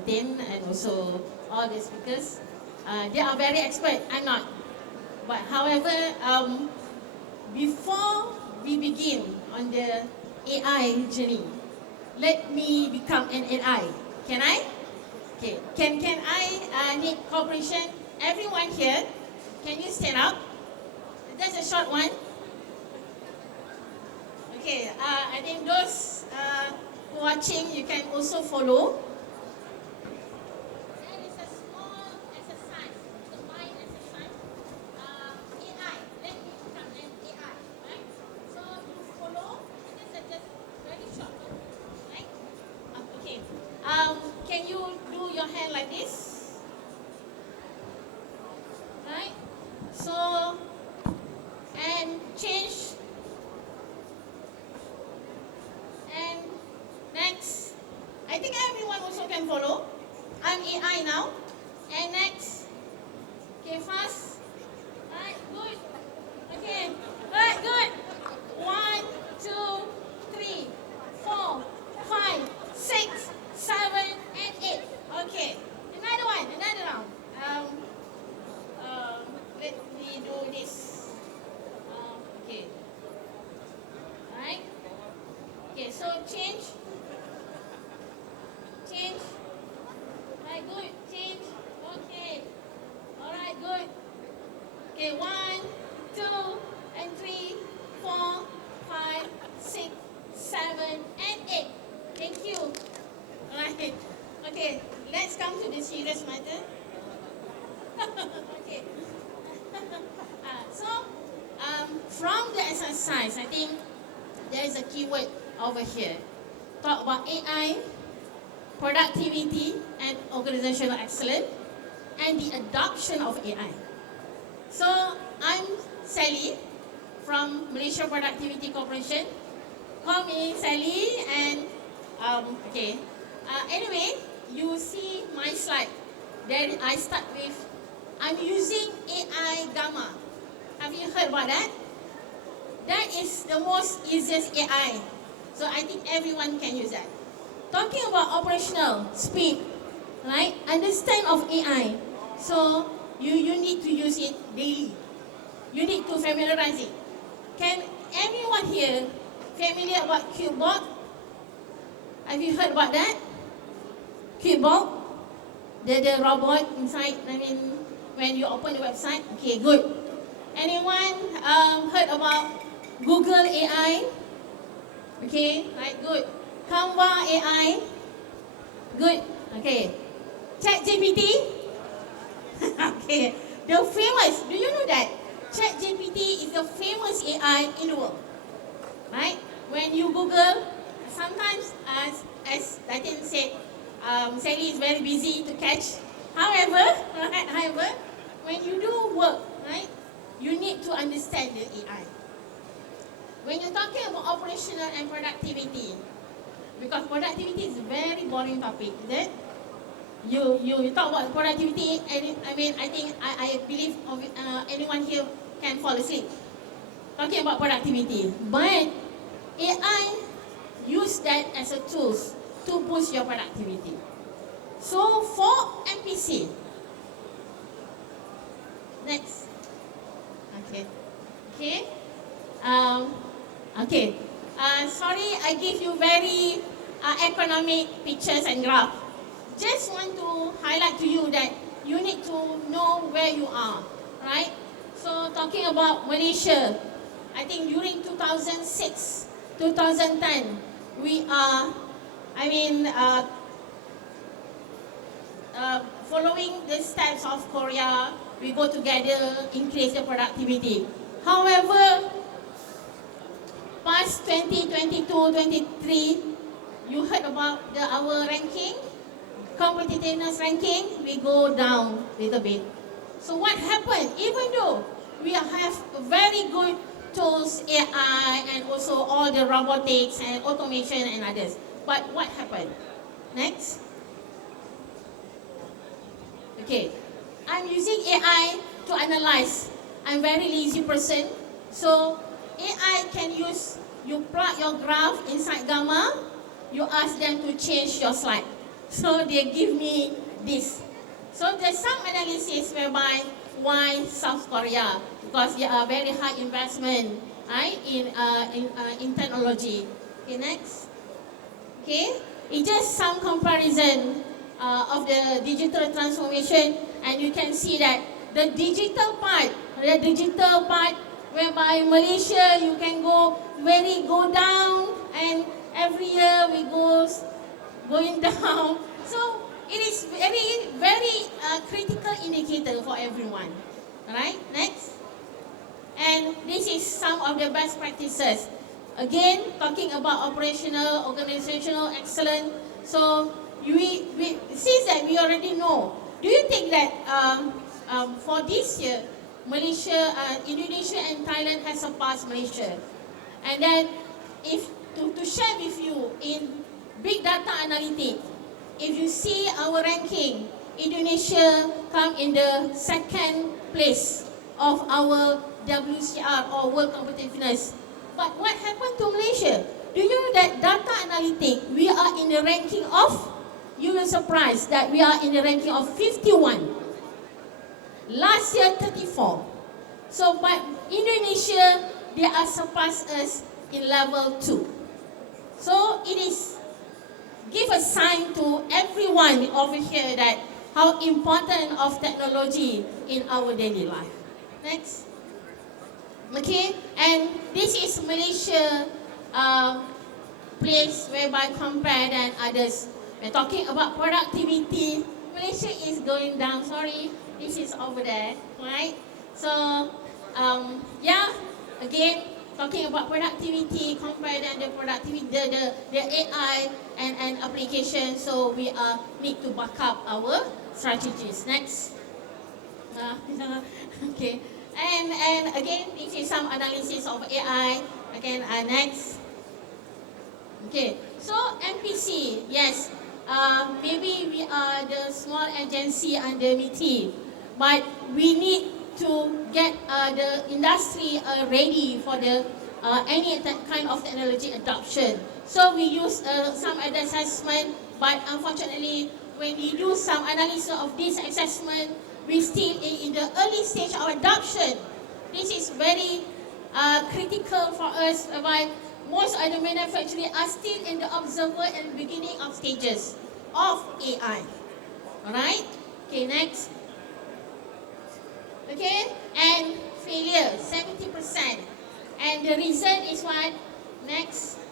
Martin and also all the speakers. They are very expert, I'm not. But however, before we begin on the AI journey, let me become an AI. Can I? Okay. Can I need cooperation? Everyone here, can you stand up? That's a short one. Okay. I think those watching, you can also follow. That is a small exercise, the mind exercise. AI. Let me become an AI. Right? So you follow. This is just very short. Right? Okay. Can you do your hand like this? Right? So, and change. And next. I think everyone also can follow. I'm AI now. And next. Okay, fast. Right, good. Okay. Right, good. 1, 2, 3, 4, 5, 6, 7, and 8. Okay. Another one, another round. Let me do this. Okay. Alright. Okay, so change. Change. Right, good. Change. Okay. Alright, good. Okay, 1, 2, and 3, 4, 5, 6, 7, and 8. Thank you. Alright. Okay, let's come to the serious matter. Okay. So, from the exercise, I think there is a keyword over here. Talk about AI, productivity, and organizational excellence, and the adoption of AI. So, I'm Sally from Malaysia Productivity Corporation. Call me Sally, and okay. Anyway, you see my slide. Then I start with, I'm using AI Gamma. Have you heard about that? That is the most easiest AI. So I think everyone can use that. Talking about operational speed, right? Understand of AI. So you need to use it daily. You need to familiarize it. Can anyone here familiar about Cubot? Have you heard about that? Cubot? The robot inside, I mean, when you open the website? Okay, good. Anyone heard about Google AI? Okay, right, good. Canva AI? Good, okay. ChatGPT? Okay, the famous, do you know that? ChatGPT is the famous AI in the world. Right? When you Google, sometimes, as Datin said, Sally is very busy to catch. However, when you do work, right, you need to understand the AI. When you're talking about operational and productivity, because productivity is a very boring topic, is it? You talk about productivity, and I believe anyone here can fall asleep talking about productivity. But AI use that as a tool to boost your productivity. So for MPC, next. Okay. Okay. Sorry, I give you very economic pictures and graph. Just want to highlight to you that you need to know where you are, right? So talking about Malaysia, I think during 2006, 2010, we are, following the steps of Korea, we go together, increase the productivity. However, past 2022, 23, you heard about our ranking, competitiveness ranking, we go down a little bit. So what happened? Even though we have very good tools, AI, and also all the robotics and automation and others, but what happened? Next. Okay, I'm using AI to analyze. I'm very lazy person, so AI can use, you plug your graph inside Gamma, you ask them to change your slide. So they give me this. So there's some analysis whereby why South Korea, because they are very high investment, right, in technology. Okay, next. Okay, it's just some comparison of the digital transformation, and you can see that the digital part whereby Malaysia you can go down, and every year we going down. So it is very critical indicator for everyone. Alright, next. And this is some of the best practices. Again, talking about operational, organizational excellence. So since that we already know, do you think that for this year, Malaysia, Indonesia and Thailand has surpassed Malaysia? And then, if to share with you in big data analytics, if you see our ranking, Indonesia come in the second place of our WCR or World Competitiveness. But what happened to Malaysia? Do you know that data analytics, we are in the ranking of, you will surprise that we are in the ranking of 51. Last year 34. So but Indonesia, they are surpassed us in level 2. So it is give a sign to everyone over here that how important of technology in our daily life. Next. Okay, and this is Malaysia place whereby compared than others. We're talking about productivity. Malaysia is going down. Sorry, this is over there, right? So, yeah, again, talking about productivity, compared than the productivity, the AI and application. So we need to back up our strategies. Next. Okay. And again, this is some analysis of AI. Again, next. Okay, so MPC, yes. Maybe we are the small agency under MITI, but we need to get the industry ready for the any kind of technology adoption. So we use some assessment, but unfortunately, when we do some analysis of this assessment, we still in the early stage of adoption. This is very critical for us, whereby most of the manufacturers are still in the observer and beginning of stages of AI. Alright? Okay, next. Okay, and failure, 70%. And the reason is what? Next.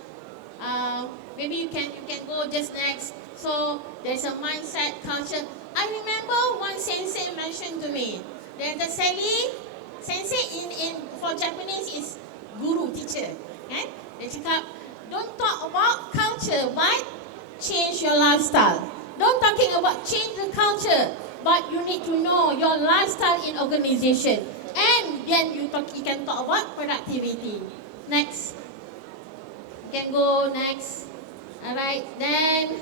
Maybe you can go just next. So there's a mindset, culture. I remember one sensei mentioned to me that the sensei in for Japanese is guru, teacher. Kan? Dia cakap, don't talk about culture, but change your lifestyle. Don't talking about change the culture, but you need to know your lifestyle in organization. And then you can talk about productivity. Next. You can go next. Alright, then.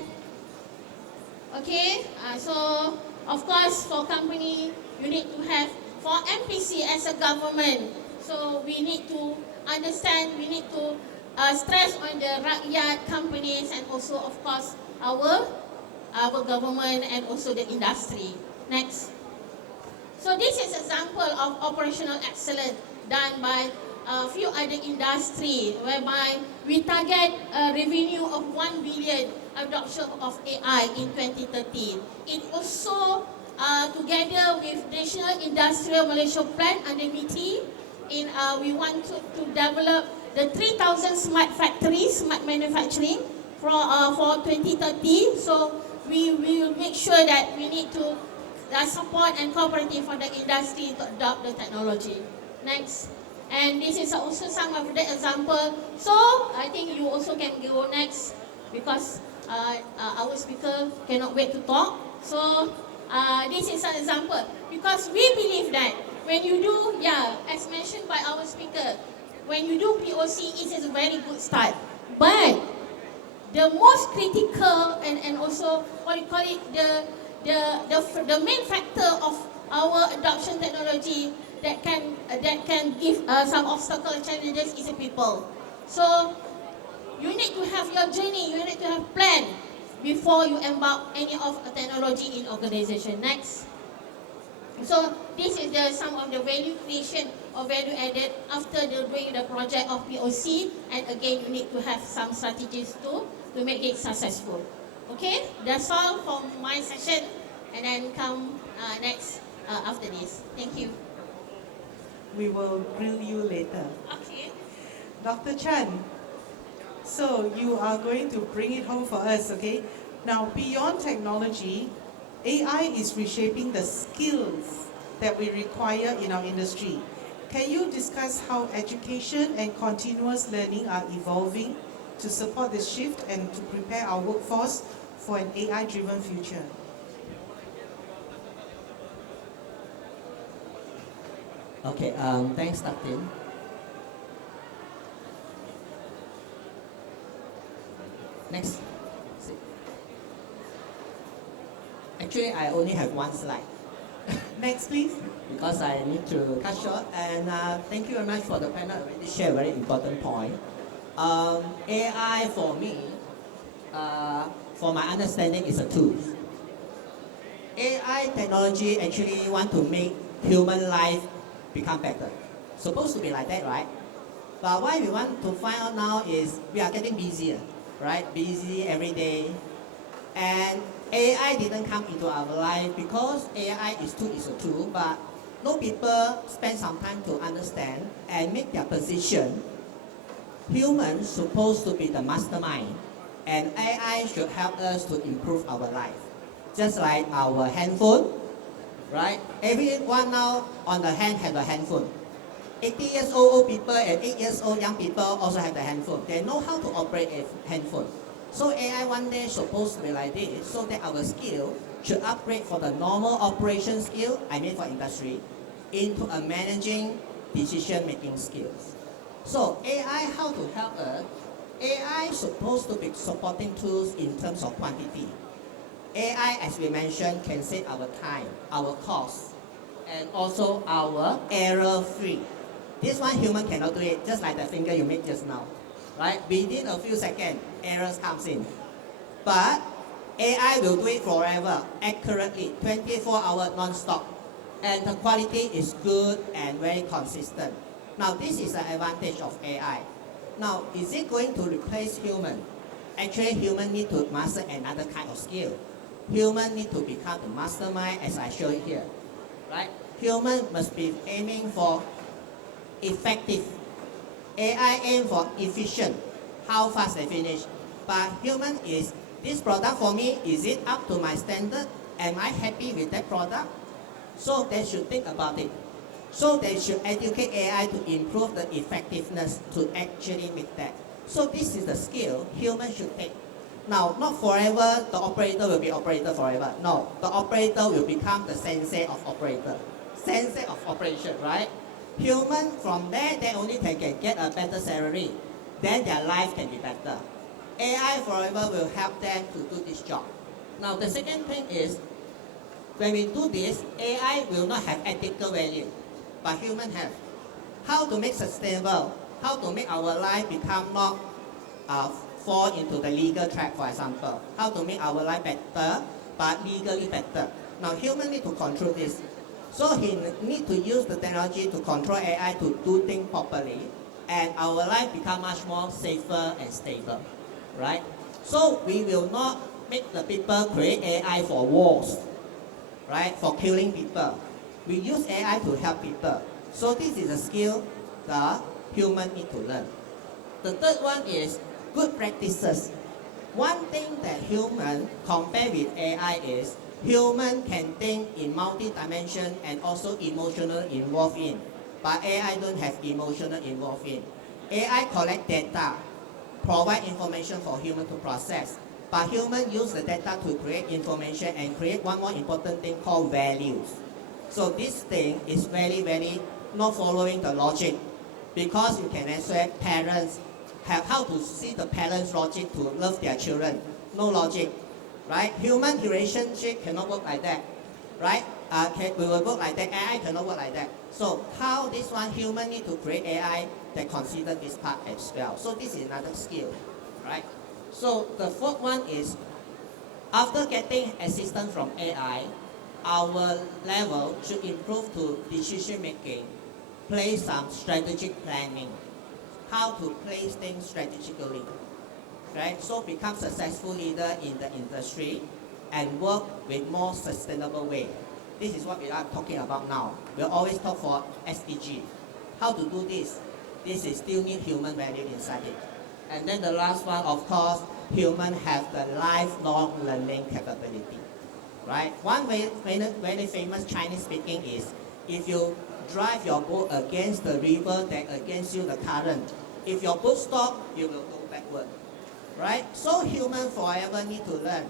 Okay, so of course for company, you need to have, for MPC as a government, so we need to understand, we need to stress on the rakyat companies and also of course our government and also the industry. Next. So this is example of operational excellence done by a few other industry, whereby we target a revenue of 1 billion adoption of AI in 2030. It also together with National Industrial Malaysia Plan under MITI, we want to develop the 3,000 smart factories, smart manufacturing for 2030. So we will make sure that we need to support and cooperative for the industry to adopt the technology. Next. And this is also some of the example. So I think you also can go next, because our speaker cannot wait to talk. So this is an example, because we believe that when you do, as mentioned by our speaker, when you do POC, it is a very good start. But the most critical and also what you call it, the main factor of our adoption technology that can give some obstacle challenges is the people. So you need to have your journey, you need to have plan before you embark any of a technology in organization. Next. So this is some of the value creation or value added after doing the project of POC, and again you need to have some strategies to make it successful. Okay, that's all from my session, and then come next after this. Thank you. We will grill you later. Okay. Dr. Chan, so you are going to bring it home for us, okay? Now, beyond technology, AI is reshaping the skills that we require in our industry. Can you discuss how education and continuous learning are evolving to support this shift and to prepare our workforce for an AI-driven future? Okay, thanks, Dr. Next. Actually, I only have one slide Next, please. because I need to cut short. And thank you very much for the panel. Already share a very important point. AI for me, for my understanding, is a tool. AI technology actually want to make human life become better. Supposed to be like that, right? But what we want to find out now is we are getting busier, right? Busy every day. And AI didn't come into our life because AI is a tool, but no people spend some time to understand and make their position. Humans supposed to be the mastermind, and AI should help us to improve our life. Just like our handphone, right? Everyone now on the hand have a handphone. 80 years old people and 8 years old young people also have the handphone. They know how to operate a handphone. So AI one day supposed to be like this, so that our skill should upgrade from the normal operation skill, I mean for industry, into a managing decision-making skills. So AI, how to help us? AI supposed to be supporting tools in terms of quantity. AI, as we mentioned, can save our time, our cost, and also our error-free. This one human cannot do it, just like the finger you made just now, right? Within a few seconds, errors comes in. But AI will do it forever, accurately, 24 hours non-stop. And the quality is good and very consistent. Now, this is the advantage of AI. Now, is it going to replace human? Actually, human need to master another kind of skill. Human need to become the mastermind, as I showed here, right? Human must be aiming for effective. AI aim for efficient, how fast they finish. But human is, this product for me, is it up to my standard? Am I happy with that product? So they should think about it. So they should educate AI to improve the effectiveness to actually make that. So this is the skill human should take. Now, not forever the operator will be operator forever. No, the operator will become the sensei of operator. Sensei of operation, right? Human from there, they only can get a better salary. Then their life can be better. AI forever will help them to do this job. Now, the second thing is, when we do this, AI will not have ethical value, but human have. How to make sustainable, how to make our life become not fall into the legal track, for example. How to make our life better, but legally better. Now, human need to control this. So he need to use the technology to control AI to do things properly, and our life become much more safer and stable, right? So we will not make the people create AI for wars, right? For killing people. We use AI to help people. So this is a skill the human need to learn. The third one is good practices. One thing that human compare with AI is human can think in multi-dimension and also emotional involved in, but AI don't have emotional involved in. AI collect data, provide information for human to process, but human use the data to create information and create one more important thing called values. So this thing is very, very not following the logic, because you can answer parents have how to see the parents' logic to love their children. No logic. Right? Human relationship cannot work like that, right? We will work like that. AI cannot work like that. So how this one human need to create AI that consider this part as well. So this is another skill, right? So the fourth one is After getting assistance from AI, our level should improve to decision making, play some strategic planning, how to place things strategically, right? So become successful leader in the industry and work with more sustainable way. This is what we are talking about now. We always talk for SDG. How to do this? This is still need human value inside it. And then the last one, of course, human have the lifelong learning capability, right? One very famous Chinese speaking is, if you drive your boat against the river that against you the current, if your boat stop, you will go backward, right? So human forever need to learn,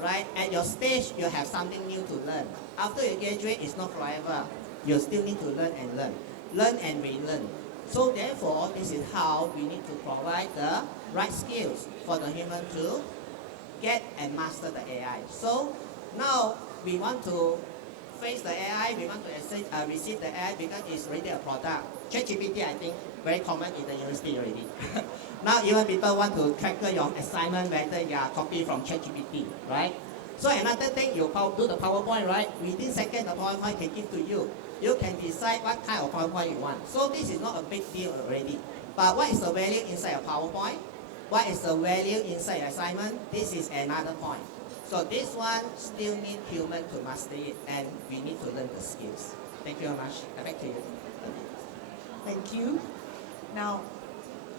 right? At your stage, you have something new to learn. After you graduate, it's not forever. You still need to learn and learn. Learn and relearn. So therefore, this is how we need to provide the right skills for the human to get and master the AI. So now we want to face the AI, we want to receive the AI because it's already a product. ChatGPT, I think, very common in the university already. Now even people want to track your assignment whether you are copy from ChatGPT, right? So another thing, you do the PowerPoint, right? Within seconds, the PowerPoint can give to you. You can decide what kind of PowerPoint you want. So this is not a big deal already. But what is the value inside a PowerPoint? What is the value inside assignment? This is another point. So this one still need human to master it, and we need to learn the skills. Thank you very much. Back to you. Thank you. Now,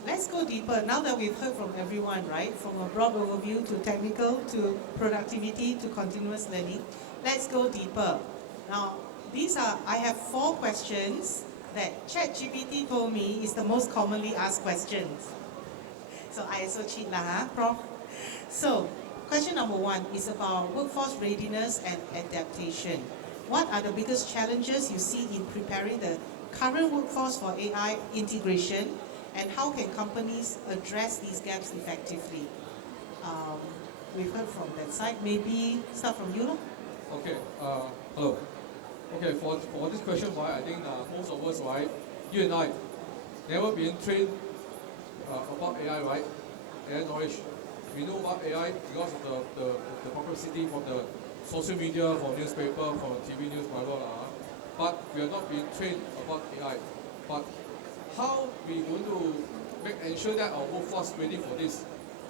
let's go deeper. Now that we've heard from everyone, right? From a broad overview to technical, to productivity, to continuous learning. Let's go deeper. Now, I have 4 questions that ChatGPT told me is the most commonly asked questions. So I also cheat lah, Prof. So, question number 1 is about workforce readiness and adaptation. What are the biggest challenges you see in preparing the current workforce for AI integration, and how can companies address these gaps effectively? We've heard from that side. Maybe start from you, Okay, hello. Okay, for this question, right, I think most of us, right, you and I, never been trained about AI, right? AI knowledge. We know about AI because of the publicity from the social media, from newspaper, from TV news, whatever. But we are not being trained about AI. But how we going to ensure that our workforce ready for this?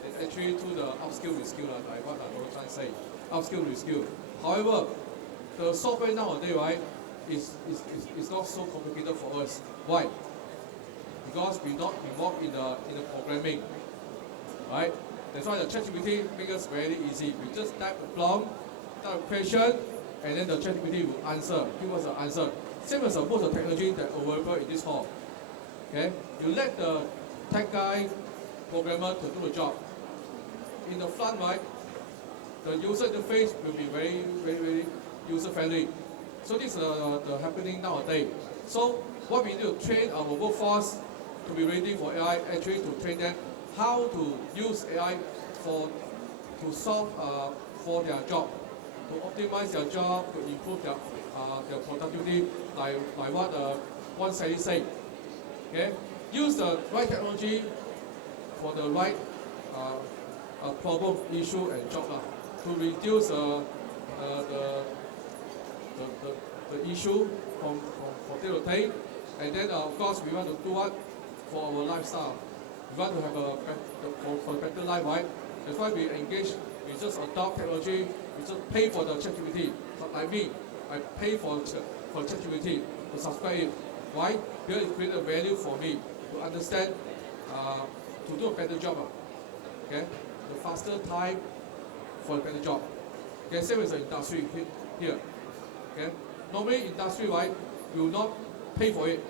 It's actually through the upskill, reskill, like what I'm trying to say. Upskill, reskill. However, the software nowadays, right, is not so complicated for us. Why? Because we're not involved in the programming, right? That's why the ChatGPT makes us very easy. We just type a prompt, type a question, and then the ChatGPT will answer, give us an answer. Same as most of the technology that available in this hall. Okay, you let the tech guy, programmer to do the job. In the front, right, the user interface will be very, very, very user-friendly. So this is the happening nowadays. So what we need to train our workforce to be ready for AI, actually to train them how to use AI to solve for their job, to optimize their job, to improve their productivity, like what one study said. Okay, use the right technology for the right problem, issue, and job to reduce the issue from day to day. And then of course we want to do what for our lifestyle. We want to have a better life, right? That's why we engage. We just adopt technology. We just pay for the ChatGPT. Like me, I pay for ChatGPT to subscribe it. Why? Because it creates a value for me to understand, to do a better job. Okay, the faster time for a better job. Okay, same as the industry here. Okay, normally industry, right, will not pay for it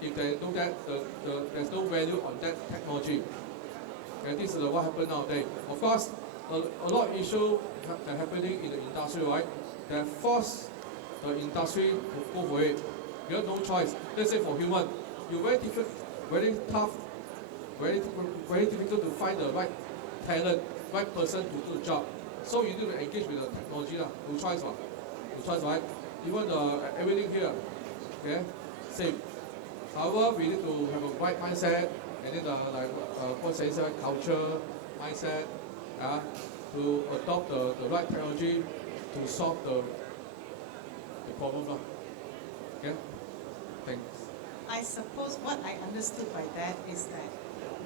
if they know that there's no value on that technology. Okay, this is what happened nowadays. Of course, a lot of issues are happening in the industry, right? That force the industry to go for it. You have no choice. Let's say for human, you're very tough, very difficult to find the right talent, right person to do the job. So you need to engage with the technology, no choice, no choice, right? Even everything here, okay, same. However, we need to have a right mindset, and then culture, mindset, to adopt the right technology to solve the problem. Okay? Thanks. I suppose what I understood by that is that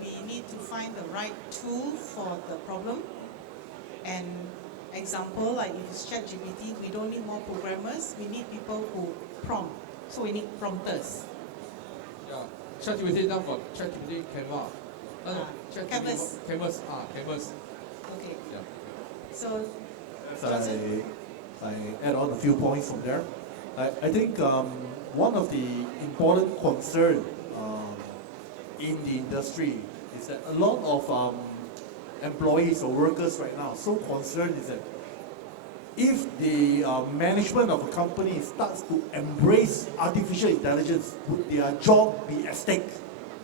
we need to find the right tool for the problem. And example, like if it's ChatGPT, we don't need more programmers, we need people who prompt. So we need prompters. Yeah. ChatGPT now got ChatGPT Canva. Canvas. Canvas. Okay. Yeah. So, As Johnson? I add on a few points from there. I think one of the important concern in the industry is that a lot of employees or workers right now so concerned is that if the management of a company starts to embrace artificial intelligence, would their job be at stake?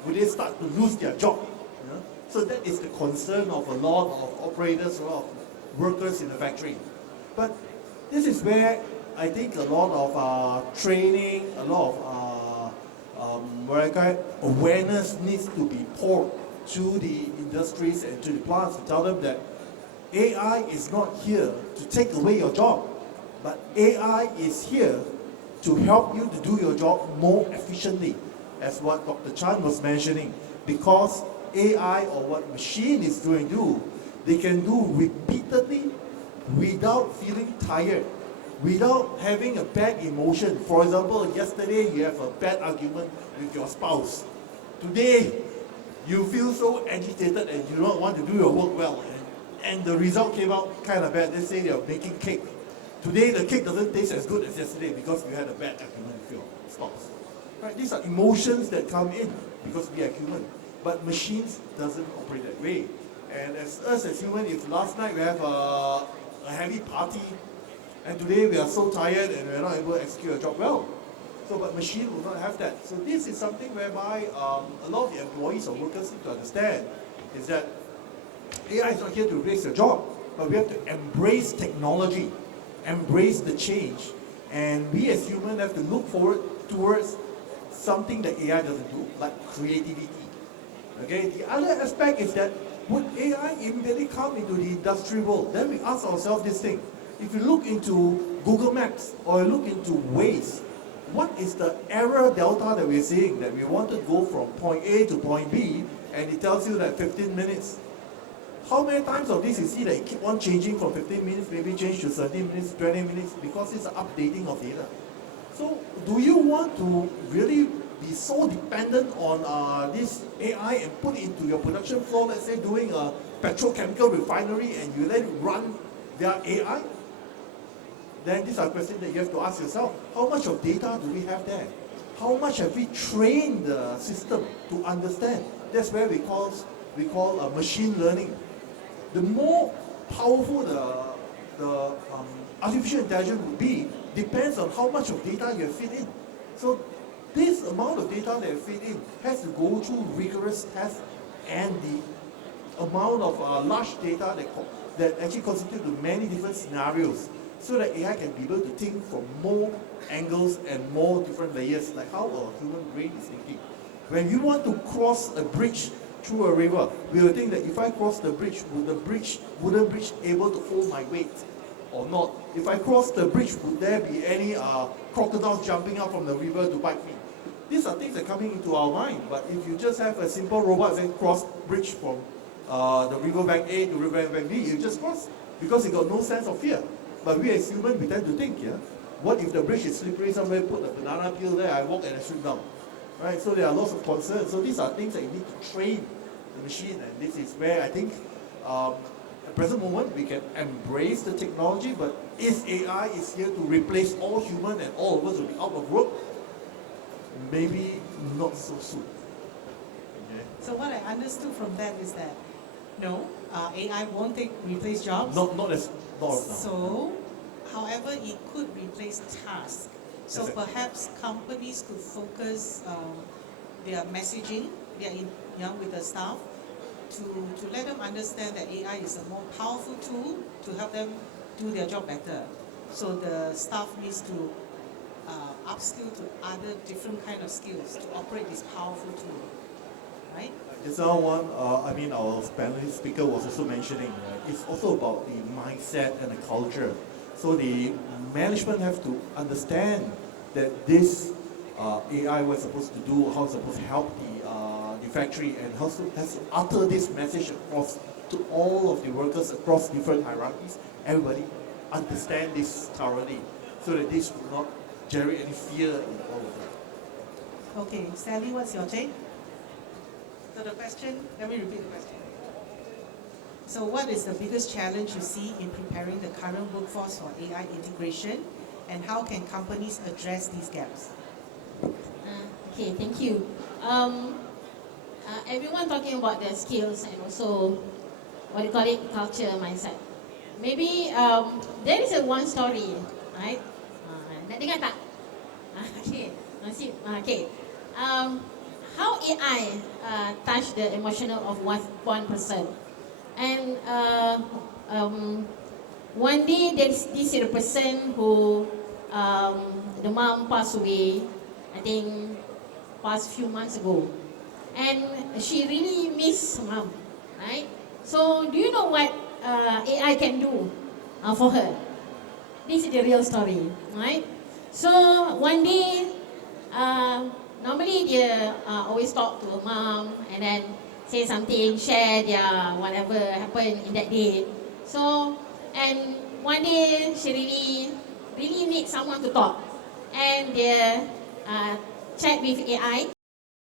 Would they start to lose their job? You know? So that is the concern of a lot of operators, a lot of workers in the factory. But this is where I think a lot of training, a lot of awareness needs to be poured to the industries and to the plants to tell them that AI is not here to take away your job, but AI is here to help you to do your job more efficiently, as what Dr. Chan was mentioning. Because AI or what machine is going to do, they can do repeatedly without feeling tired, without having a bad emotion. For example, yesterday you have a bad argument with your spouse. Today, you feel so agitated and you don't want to do your work well. And the result came out kind of bad. Let's say they are baking cake. Today the cake doesn't taste as good as yesterday because you had a bad argument with your spouse. Right? These are emotions that come in because we are human. But machines doesn't operate that way. And as us as humans, if last night we have a heavy party and today we are so tired and we're not able to execute our job well. So, but machine will not have that. So this is something whereby a lot of the employees or workers need to understand is that AI is not here to replace your job, but we have to embrace technology, embrace the change, and we as humans have to look forward towards something that AI doesn't do, like creativity. Okay. The other aspect is that would AI immediately come into the industry world? Then we ask ourselves this thing: if you look into Google Maps or you look into Waze, what is the error delta that we're seeing? That we want to go from point A to point B, and it tells you that 15 minutes. How many times of this you see that it keep on changing from 15 minutes, maybe change to 30 minutes, 20 minutes, because it's the updating of data. So do you want to really be so dependent on this AI and put it into your production floor, let's say doing a petrochemical refinery, and you let it run via AI? Then these are questions that you have to ask yourself. How much of data do we have there? How much have we trained the system to understand? That's where we call machine learning. The more powerful the artificial intelligence will be depends on how much of data you have fed in. So this amount of data that you feed in has to go through rigorous tests, and the amount of large data that actually constitute to many different scenarios, so that AI can be able to think from more angles and more different layers, like how a human brain is thinking. When you want to cross a bridge through a river, we will think that if I cross the bridge, would the bridge able to hold my weight or not? If I cross the bridge, would there be any crocodiles jumping out from the river to bite me? These are things that are coming into our mind. But if you just have a simple robot saying cross bridge from the riverbank A to riverbank B, you just cross because it got no sense of fear. But we as humans, we tend to think, yeah, what if the bridge is slippery somewhere, put a banana peel there, I walk and I slip down. Right? So there are lots of concerns. So these are things that you need to train the machine, and this is where I think at the present moment we can embrace the technology, but if AI is here to replace all human and all of us will be out of work, maybe not so soon. Okay. So what I understood from that is that no, AI won't replace jobs. Not as now. So, however, it could replace tasks. So Exactly. perhaps companies could focus their messaging, with the staff, to let them understand that AI is a more powerful tool to help them do their job better. So the staff needs to upskill to other different kind of skills to operate this powerful tool, right? It's now one, our panelist speaker was also mentioning, right? It's also about the mindset and the culture. So the management have to understand that this AI was supposed to do, how it's supposed to help the factory, and how has to utter this message across to all of the workers across different hierarchies. Everybody understand this thoroughly, so that this will not generate any fear in all of them. Okay, Sally, what's your take? So the question, let me repeat the question. So what is the biggest challenge you see in preparing the current workforce for AI integration, and how can companies address these gaps? Okay, thank you. Everyone talking about their skills and also what you call it, culture, mindset. Maybe there is a one story, right? Nak dengar tak? Okay, nasib. Okay. How AI touch the emotional of one person, and one day this is a person who the mom passed away, I think past few months ago, and she really miss mom, right? So do you know what AI can do for her? This is the real story, right? So one day, normally dia always talk to her mom and then say something, share their whatever happened in that day. So, and one day she really need someone to talk, and they chat with AI.